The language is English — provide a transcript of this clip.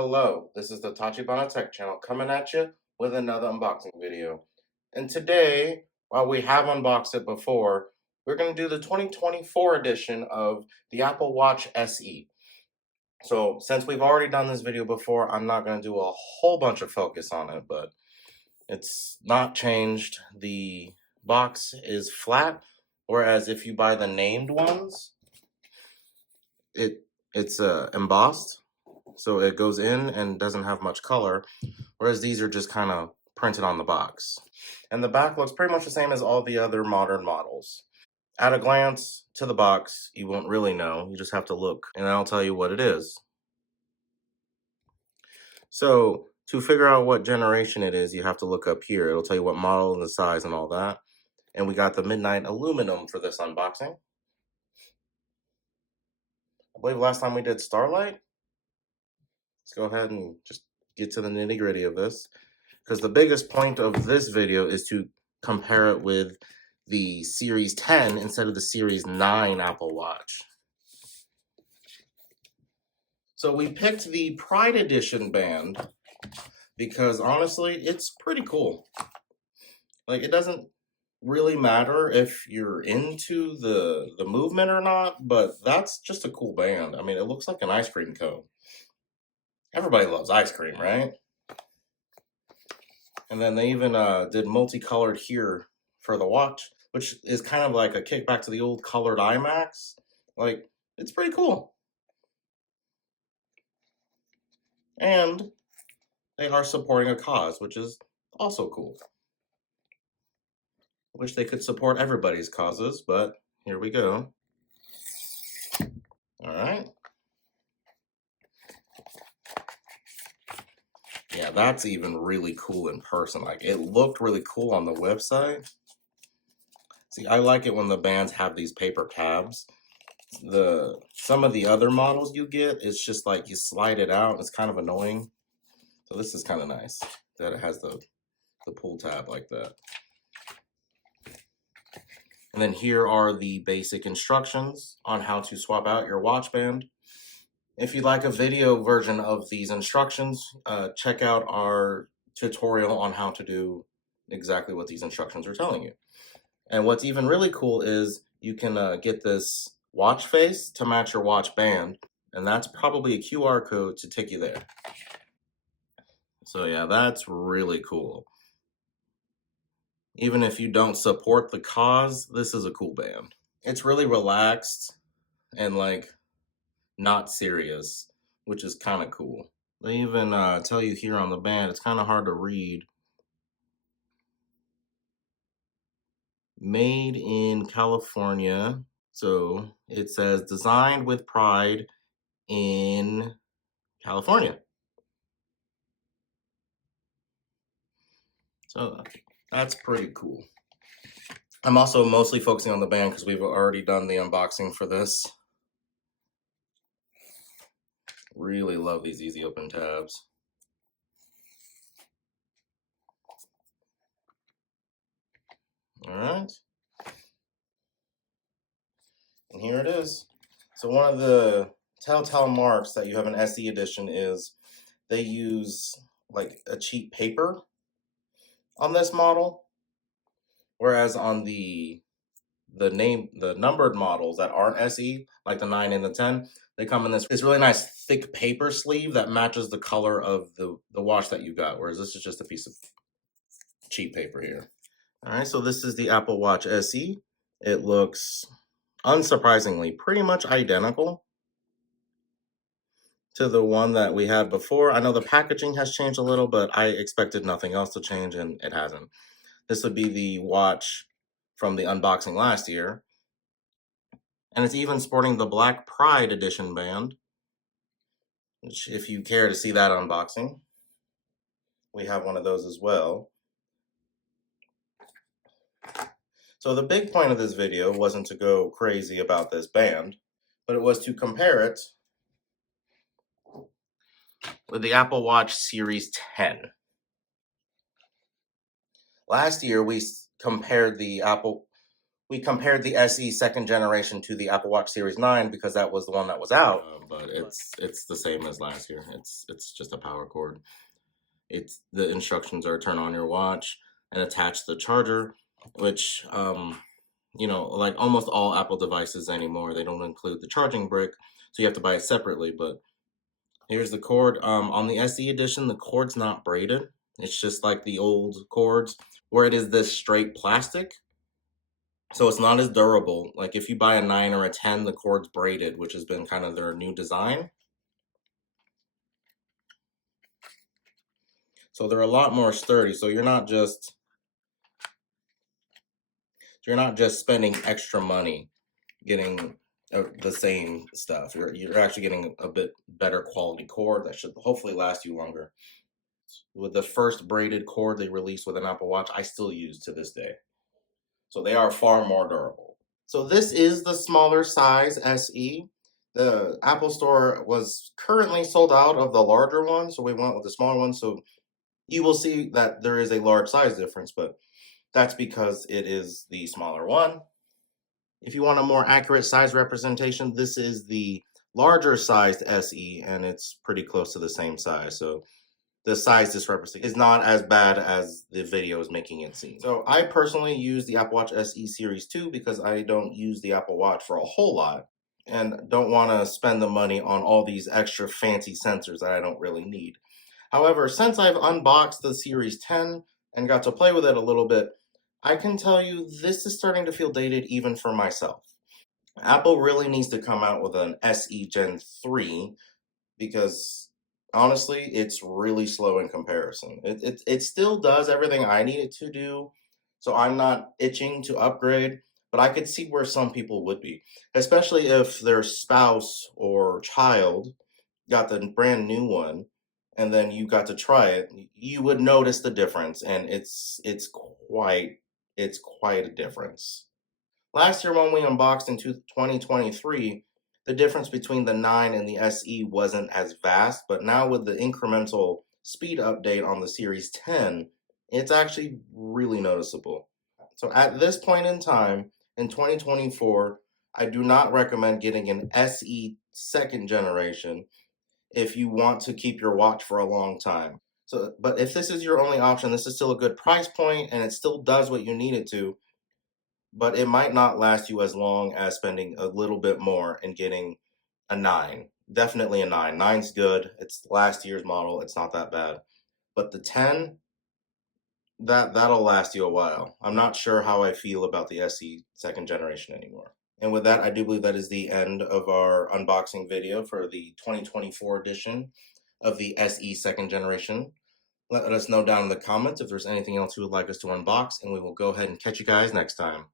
Hello, this is the Tachibana Tech channel coming at you with another unboxing video. And today, while we have unboxed it before, we're going to do the 2024 edition of the Apple Watch SE. So since we've already done this video before, I'm not going to do a whole bunch of focus on it, but it's not changed. The box is flat, whereas if you buy the named ones, it's embossed. So it goes in and doesn't have much color, whereas these are just kind of printed on the box. And the back looks pretty much the same as all the other modern models. At a glance to the box, you won't really know. You just have to look, and I'll tell you what it is. So to figure out what generation it is, you have to look up here. It'll tell you what model and the size and all that. And we got the Midnight Aluminum for this unboxing. I believe last time we did Starlight. Let's go ahead and just get to the nitty-gritty of this, because the biggest point of this video is to compare it with the Series 10 instead of the Series 9 Apple Watch. So we picked the Pride Edition band because honestly, it's pretty cool. Like, it doesn't really matter if you're into the movement or not, but that's just a cool band. I mean, it looks like an ice cream cone. Everybody loves ice cream, right? And then they even did multicolored here for the watch, which is kind of like a kickback to the old colored iMacs. Like, it's pretty cool. And they are supporting a cause, which is also cool. Wish they could support everybody's causes, but here we go. All right. Yeah, that's even really cool in person. Like, it looked really cool on the website. See, I like it when the bands have these paper tabs. Some of the other models you get, it's just like you slide it out. It's kind of annoying. So this is kind of nice that it has the pull tab like that. And then here are the basic instructions on how to swap out your watch band. If you'd like a video version of these instructions, check out our tutorial on how to do exactly what these instructions are telling you. And what's even really cool is you can get this watch face to match your watch band, and that's probably a QR code to take you there. So yeah, that's really cool. Even if you don't support the cause, this is a cool band. It's really relaxed and like not serious, which is kind of cool. They even tell you here on the band, it's kind of hard to read. Made in California. So it says designed with pride in California. So that's pretty cool. I'm also mostly focusing on the band because we've already done the unboxing for this. Really love these easy open tabs. All right. And here it is. So one of the telltale marks that you have an SE edition is they use like a cheap paper on this model, whereas on the numbered models that aren't SE, like the 9 and the 10, they come in this really nice thick paper sleeve that matches the color of the watch that you got, whereas this is just a piece of cheap paper here. All right, so this is the Apple Watch SE. It looks, unsurprisingly, pretty much identical to the one that we had before. I know the packaging has changed a little, but I expected nothing else to change, and it hasn't. This would be the watch from the unboxing last year. And it's even sporting the Black Pride Edition band, which if you care to see that unboxing, we have one of those as well. So the big point of this video wasn't to go crazy about this band, but it was to compare it with the Apple Watch Series 10. Last year, we compared the Apple we compared the SE second generation to the Apple Watch Series 9 because that was the one that was out. But it's the same as last year. It's just a power cord. It's the instructions are turn on your watch and attach the charger, which like almost all Apple devices anymore, they don't include the charging brick, so you have to buy it separately. But here's the cord. On the SE edition, the cord's not braided. It's just like the old cords, where it is this straight plastic. So it's not as durable. Like if you buy a 9 or a 10, the cord's braided, which has been kind of their new design. So they're a lot more sturdy. So you're not just spending extra money getting the same stuff. You're actually getting a bit better quality cord that should hopefully last you longer. With the first braided cord they released with an Apple Watch, I still use to this day. So they are far more durable. So this is the smaller size SE. The Apple Store was currently sold out of the larger one, so we went with the smaller one. So you will see that there is a large size difference, but that's because it is the smaller one. If you want a more accurate size representation, this is the larger sized SE, and it's pretty close to the same size. So the size discrepancy is not as bad as the video is making it seem. So I personally use the Apple Watch SE Series 2 because I don't use the Apple Watch for a whole lot and don't want to spend the money on all these extra fancy sensors that I don't really need. However, since I've unboxed the Series 10 and got to play with it a little bit, I can tell you this is starting to feel dated even for myself. Apple really needs to come out with an SE Gen 3 because honestly, it's really slow in comparison. It still does everything I need it to do, so I'm not itching to upgrade, but I could see where some people would be, especially if their spouse or child got the brand new one and then you got to try it. You would notice the difference, and it's quite a difference. Last year when we unboxed in 2023, the difference between the 9 and the SE wasn't as vast, but now with the incremental speed update on the Series 10, it's actually really noticeable. So at this point in time, in 2024, I do not recommend getting an SE second generation if you want to keep your watch for a long time. So, but if this is your only option, this is still a good price point and it still does what you need it to, but it might not last you as long as spending a little bit more and getting a 9. Definitely a 9. Nine's good. It's last year's model. It's not that bad. But the 10, that'll last you a while. I'm not sure how I feel about the SE second generation anymore. And with that, I do believe that is the end of our unboxing video for the 2024 edition of the SE second generation. Let us know down in the comments if there's anything else you would like us to unbox, and we will go ahead and catch you guys next time.